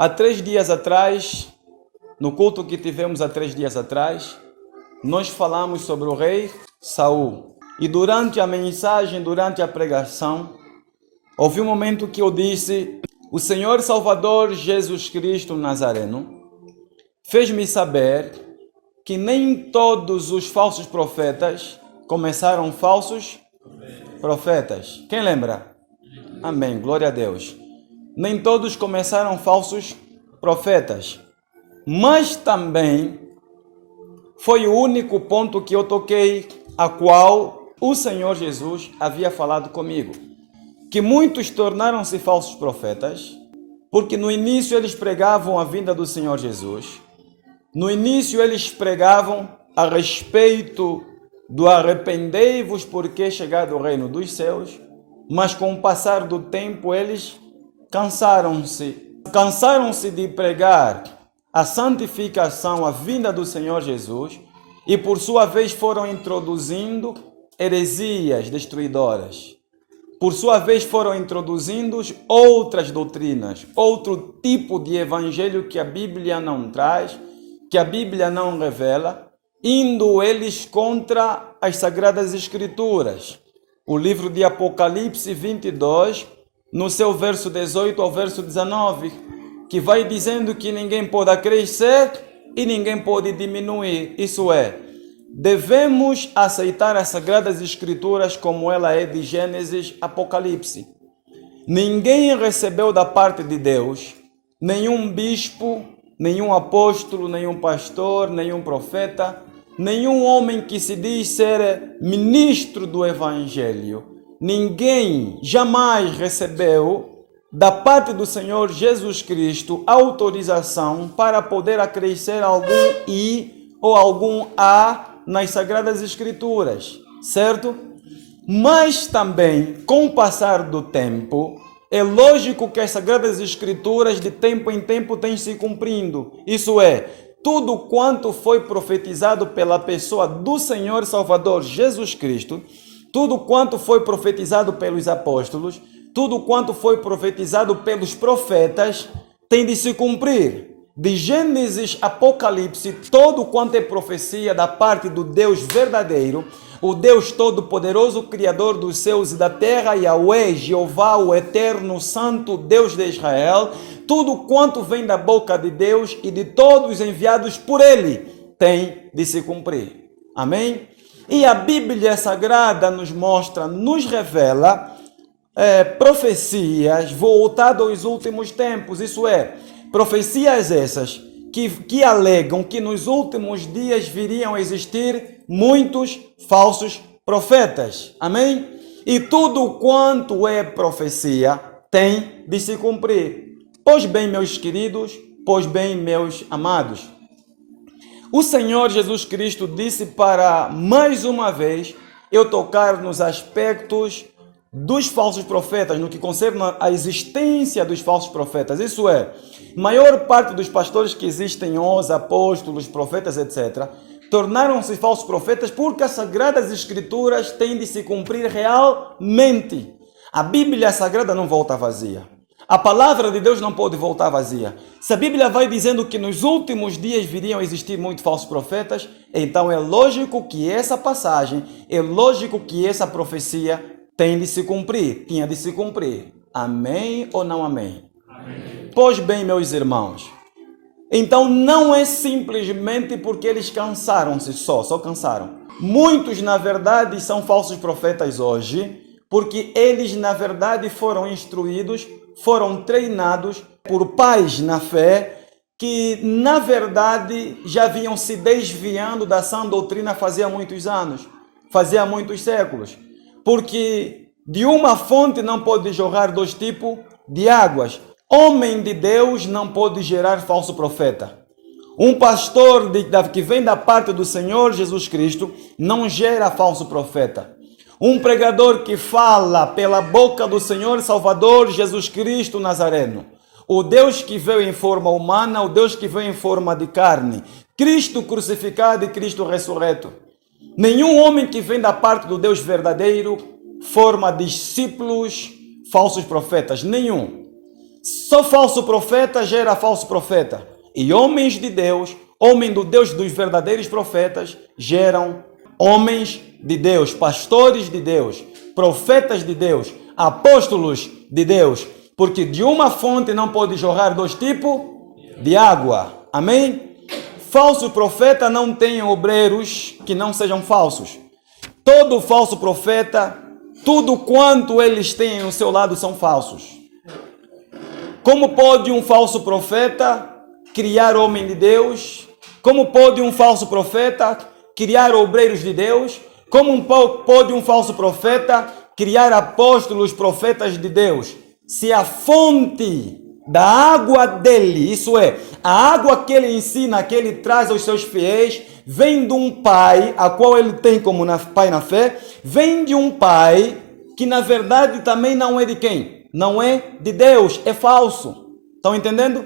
Há 3 dias atrás, no culto que tivemos há 3 dias atrás, nós falamos sobre o rei Saul. E durante a mensagem, durante a pregação, houve um momento que eu disse: o Senhor Salvador Jesus Cristo Nazareno fez-me saber que nem todos os falsos profetas começaram falsos profetas. Quem lembra? Amém, glória a Deus. Nem todos começaram falsos profetas. Mas também foi o único ponto que eu toquei, a qual o Senhor Jesus havia falado comigo. Que muitos tornaram-se falsos profetas, porque no início eles pregavam a vinda do Senhor Jesus. No início eles pregavam a respeito do arrependei-vos porque é chegado o reino dos céus, mas com o passar do tempo eles cansaram-se de pregar a santificação, a vinda do Senhor Jesus, e por sua vez foram introduzindo heresias destruidoras. Por sua vez foram introduzindo outras doutrinas, outro tipo de evangelho que a Bíblia não traz, que a Bíblia não revela, indo eles contra as Sagradas Escrituras. O livro de Apocalipse 22, no seu verso 18 ao verso 19, que vai dizendo que ninguém pode crescer e ninguém pode diminuir. Isso é, devemos aceitar as Sagradas Escrituras como ela é de Gênesis, Apocalipse. Ninguém recebeu da parte de Deus, nenhum bispo, nenhum apóstolo, nenhum pastor, nenhum profeta, nenhum homem que se diz ser ministro do Evangelho. Ninguém jamais recebeu da parte do Senhor Jesus Cristo autorização para poder acrescer algum I ou algum A nas Sagradas Escrituras, certo? Mas também, com o passar do tempo, é lógico que as Sagradas Escrituras de tempo em tempo têm se cumprindo. Isso é, tudo quanto foi profetizado pela pessoa do Senhor Salvador Jesus Cristo, tudo quanto foi profetizado pelos apóstolos, tudo quanto foi profetizado pelos profetas, tem de se cumprir. De Gênesis a Apocalipse, todo quanto é profecia da parte do Deus verdadeiro, o Deus Todo-Poderoso, Criador dos céus e da terra, Yahweh, Jeová, o Eterno, Santo, Deus de Israel, tudo quanto vem da boca de Deus e de todos enviados por Ele, tem de se cumprir. Amém? E a Bíblia Sagrada nos mostra, nos revela profecias voltadas aos últimos tempos, isso é, profecias essas que alegam que nos últimos dias viriam a existir muitos falsos profetas. Amém? E tudo quanto é profecia tem de se cumprir. Pois bem, meus queridos, pois bem, meus amados, o Senhor Jesus Cristo disse para, mais uma vez, eu tocar nos aspectos dos falsos profetas, no que concerne a existência dos falsos profetas. Isso é, maior parte dos pastores que existem hoje, apóstolos, profetas, etc., tornaram-se falsos profetas porque as Sagradas Escrituras têm de se cumprir realmente. A Bíblia Sagrada não volta vazia. A palavra de Deus não pode voltar vazia. Se a Bíblia vai dizendo que nos últimos dias viriam a existir muitos falsos profetas, então é lógico que essa passagem, é lógico que essa profecia tem de se cumprir, tinha de se cumprir. Amém ou não amém? Amém. Pois bem, meus irmãos, então não é simplesmente porque eles cansaram-se só cansaram. Muitos, na verdade, são falsos profetas hoje, porque eles, na verdade, foram instruídos, foram treinados por pais na fé, que, na verdade, já vinham se desviando da sã doutrina fazia muitos anos, fazia muitos séculos. Porque de uma fonte não pode jorrar dois tipos de águas. Homem de Deus não pode gerar falso profeta. Um pastor que vem da parte do Senhor Jesus Cristo não gera falso profeta. Um pregador que fala pela boca do Senhor Salvador Jesus Cristo Nazareno, o Deus que veio em forma humana, o Deus que veio em forma de carne, Cristo crucificado e Cristo ressurreto. Nenhum homem que vem da parte do Deus verdadeiro forma discípulos falsos profetas, nenhum. Só falso profeta gera falso profeta. E homens de Deus, homem do Deus dos verdadeiros profetas, geram homens de Deus, pastores de Deus, profetas de Deus, apóstolos de Deus. Porque de uma fonte não pode jorrar dois tipos de água. Amém? Falso profeta não tem obreiros que não sejam falsos. Todo falso profeta, tudo quanto eles têm ao seu lado são falsos. Como pode um falso profeta criar homem de Deus? Como pode um falso profeta criar obreiros de Deus? Como pode um falso profeta criar apóstolos, profetas de Deus? Se a fonte da água dele, isso é, a água que ele ensina, que ele traz aos seus fiéis, vem de um pai, a qual ele tem como pai na fé, vem de um pai que na verdade também não é de quem? Não é de Deus, é falso. Estão entendendo?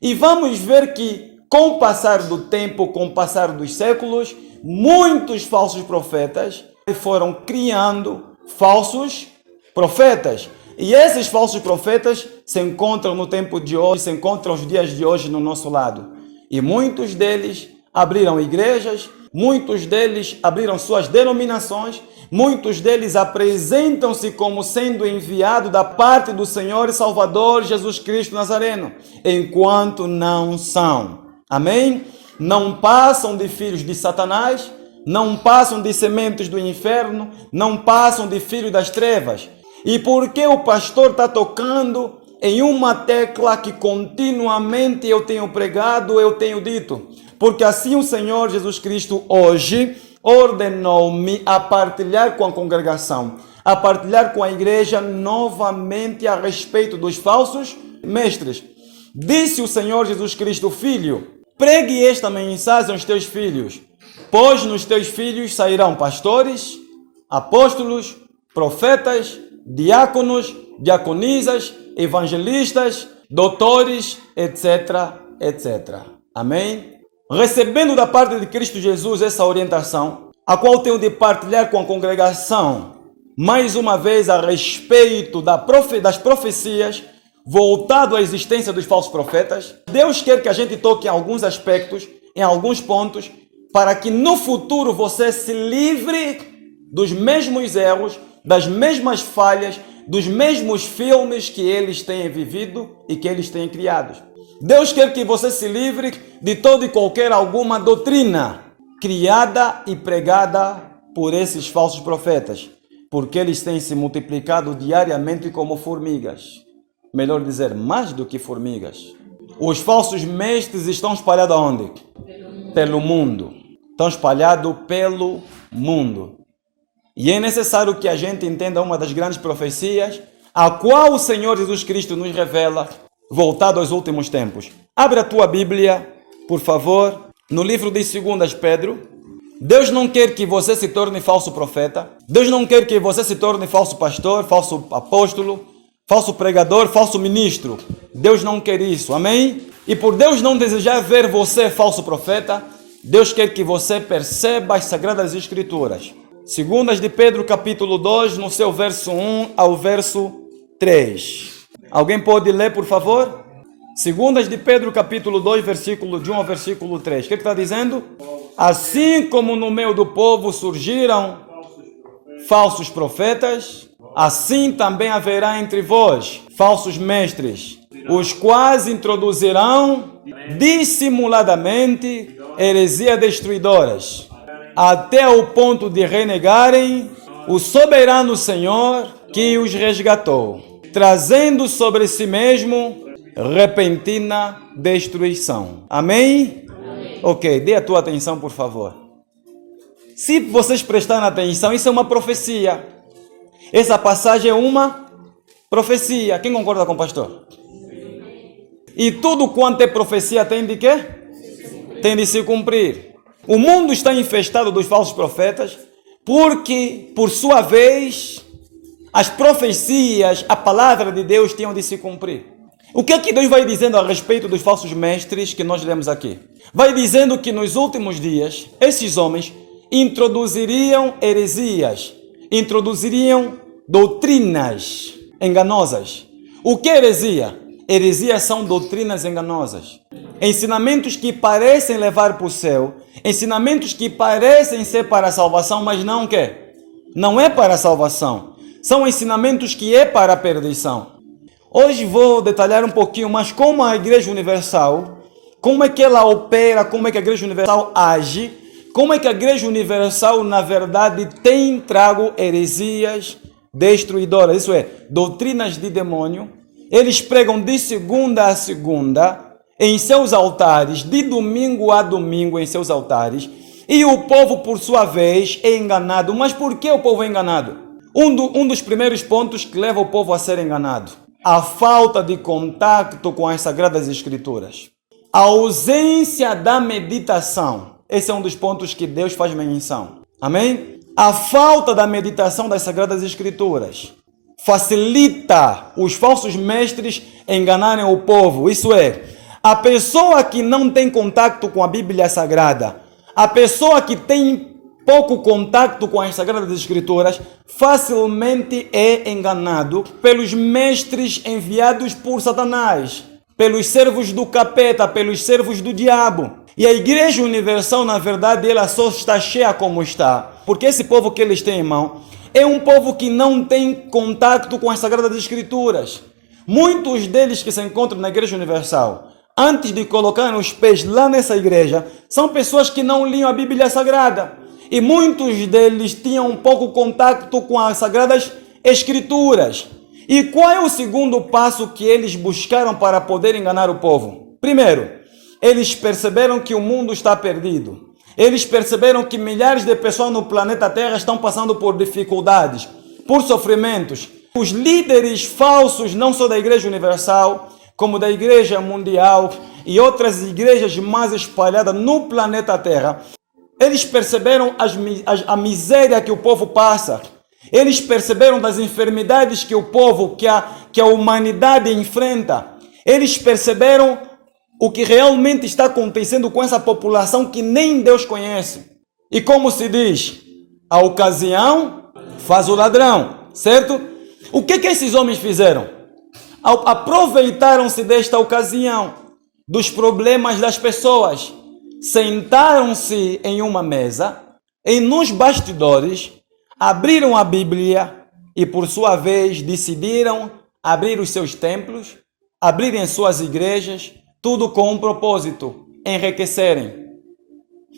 E vamos ver que com o passar do tempo, com o passar dos séculos, muitos falsos profetas foram criando falsos profetas. E esses falsos profetas se encontram no tempo de hoje, se encontram os dias de hoje no nosso lado. E muitos deles abriram igrejas, muitos deles abriram suas denominações, muitos deles apresentam-se como sendo enviados da parte do Senhor e Salvador Jesus Cristo Nazareno, enquanto não são. Amém? Não passam de filhos de Satanás, não passam de sementes do inferno, não passam de filhos das trevas. E porque o pastor está tocando em uma tecla que continuamente eu tenho pregado, eu tenho dito? Porque assim o Senhor Jesus Cristo hoje ordenou-me a partilhar com a congregação, a partilhar com a igreja novamente a respeito dos falsos mestres. Disse o Senhor Jesus Cristo: filho, pregue esta mensagem aos teus filhos, pois nos teus filhos sairão pastores, apóstolos, profetas, diáconos, diaconisas, evangelistas, doutores, etc, etc. Amém? Recebendo da parte de Cristo Jesus essa orientação, a qual tenho de partilhar com a congregação, mais uma vez a respeito das profecias, voltado à existência dos falsos profetas, Deus quer que a gente toque em alguns aspectos, em alguns pontos, para que no futuro você se livre dos mesmos erros, das mesmas falhas, dos mesmos filmes que eles têm vivido e que eles têm criado. Deus quer que você se livre de toda e qualquer alguma doutrina criada e pregada por esses falsos profetas, porque eles têm se multiplicado diariamente como formigas. Melhor dizer, mais do que formigas. Os falsos mestres estão espalhados aonde? Pelo mundo. Estão espalhados pelo mundo. E é necessário que a gente entenda uma das grandes profecias, a qual o Senhor Jesus Cristo nos revela, voltado aos últimos tempos. Abre a tua Bíblia, por favor, no livro de 2 Pedro. Deus não quer que você se torne falso profeta. Deus não quer que você se torne falso pastor, falso apóstolo, falso pregador, falso ministro. Deus não quer isso, amém? E por Deus não desejar ver você falso profeta, Deus quer que você perceba as Sagradas Escrituras. 2 de Pedro, capítulo 2, no seu verso 1 ao verso 3. Alguém pode ler, por favor? 2 de Pedro, capítulo 2, versículo de 1 ao versículo 3. O que está dizendo? Assim como no meio do povo surgiram falsos profetas, assim também haverá entre vós falsos mestres, os quais introduzirão dissimuladamente heresias destruidoras, até o ponto de renegarem o soberano Senhor que os resgatou, trazendo sobre si mesmo repentina destruição. Amém? Amém. Ok, dê a tua atenção, por favor. Se vocês prestarem atenção, isso é uma profecia. Essa passagem é uma profecia. Quem concorda com o pastor? E tudo quanto é profecia tem de quê? Tem de se cumprir. O mundo está infestado dos falsos profetas porque, por sua vez, as profecias, a palavra de Deus tinham de se cumprir. O que é que Deus vai dizendo a respeito dos falsos mestres que nós lemos aqui? Vai dizendo que nos últimos dias, esses homens introduziriam heresias, introduziriam doutrinas enganosas. O que é heresia? Heresias são doutrinas enganosas. Ensinamentos que parecem levar para o céu, ensinamentos que parecem ser para a salvação, mas não quer. Não é para a salvação. São ensinamentos que é para a perdição. Hoje vou detalhar um pouquinho mais como a Igreja Universal, como é que ela opera, como é que a Igreja Universal age, como é que a Igreja Universal, na verdade, tem trago heresias destruidoras, isso é, doutrinas de demônio. Eles pregam de segunda a segunda em seus altares, de domingo a domingo em seus altares, e o povo, por sua vez, é enganado. Mas por que o povo é enganado? Um dos primeiros pontos que leva o povo a ser enganado: a falta de contato com as Sagradas Escrituras, a ausência da meditação. Esse é um dos pontos que Deus faz menção. Amém? A falta da meditação das Sagradas Escrituras facilita os falsos mestres enganarem o povo. Isso é, a pessoa que não tem contato com a Bíblia Sagrada, a pessoa que tem pouco contato com as Sagradas Escrituras, facilmente é enganado pelos mestres enviados por Satanás, pelos servos do capeta, pelos servos do diabo. E a Igreja Universal, na verdade, ela só está cheia como está, porque esse povo que eles têm em mão é um povo que não tem contato com as Sagradas Escrituras. Muitos deles que se encontram na Igreja Universal, antes de colocar os pés lá nessa igreja, são pessoas que não liam a Bíblia Sagrada. E muitos deles tinham pouco contato com as Sagradas Escrituras. E qual é o segundo passo que eles buscaram para poder enganar o povo? Primeiro, eles perceberam que o mundo está perdido. Eles perceberam que milhares de pessoas no planeta Terra estão passando por dificuldades, por sofrimentos. Os líderes falsos, não só da Igreja Universal, como da Igreja Mundial e outras igrejas mais espalhadas no planeta Terra, eles perceberam a miséria que o povo passa. Eles perceberam das enfermidades que o povo, que a humanidade enfrenta. Eles perceberam o que realmente está acontecendo com essa população que nem Deus conhece. E como se diz, a ocasião faz o ladrão, certo? O que esses homens fizeram? Aproveitaram-se desta ocasião, dos problemas das pessoas. Sentaram-se em uma mesa e nos bastidores abriram a Bíblia e, por sua vez, decidiram abrir os seus templos, abrirem suas igrejas, tudo com um propósito: enriquecerem.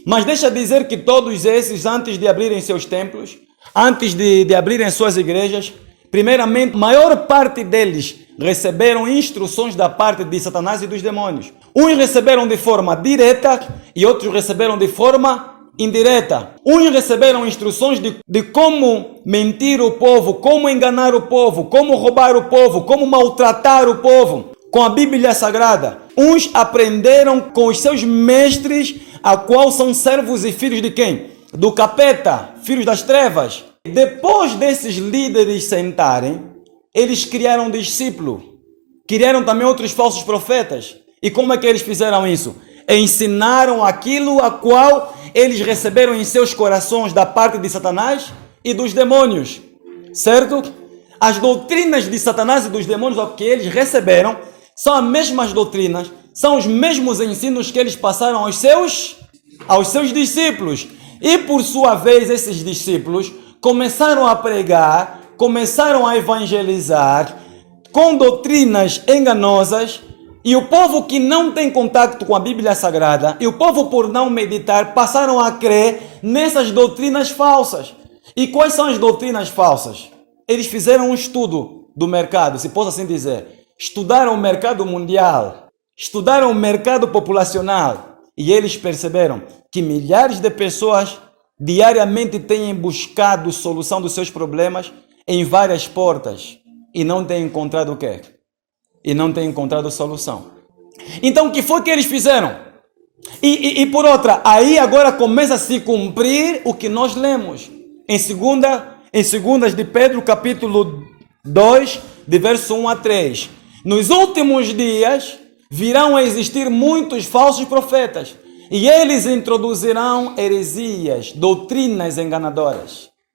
Mas deixa dizer que todos esses, antes de abrirem seus templos, antes de abrirem suas igrejas, primeiramente, a maior parte deles receberam instruções da parte de Satanás e dos demônios. Uns receberam de forma direta e outros receberam de forma indireta. Uns receberam instruções de como mentir o povo, como enganar o povo, como roubar o povo, como maltratar o povo com a Bíblia Sagrada. Uns aprenderam com os seus mestres, a qual são servos e filhos de quem? Do capeta, filhos das trevas. Depois desses líderes sentarem, eles criaram um discípulo, criaram também outros falsos profetas. E como é que eles fizeram isso? Ensinaram aquilo a qual eles receberam em seus corações da parte de Satanás e dos demônios, certo? As doutrinas de Satanás e dos demônios que eles receberam são as mesmas doutrinas, são os mesmos ensinos que eles passaram aos seus discípulos. E por sua vez, esses discípulos começaram a pregar, começaram a evangelizar com doutrinas enganosas, e o povo que não tem contato com a Bíblia Sagrada, e o povo, por não meditar, passaram a crer nessas doutrinas falsas. E quais são as doutrinas falsas? Eles fizeram um estudo do mercado, se posso assim dizer. Estudaram o mercado mundial, estudaram o mercado populacional, e eles perceberam que milhares de pessoas diariamente têm buscado solução dos seus problemas em várias portas e não têm encontrado o quê? E não têm encontrado solução. Então, o que foi que eles fizeram? E por outra, aí agora começa a se cumprir o que nós lemos em segundas de Pedro, capítulo 2, de verso 1 a 3. Nos últimos dias virão a existir muitos falsos profetas, e eles introduzirão heresias, doutrinas enganadoras.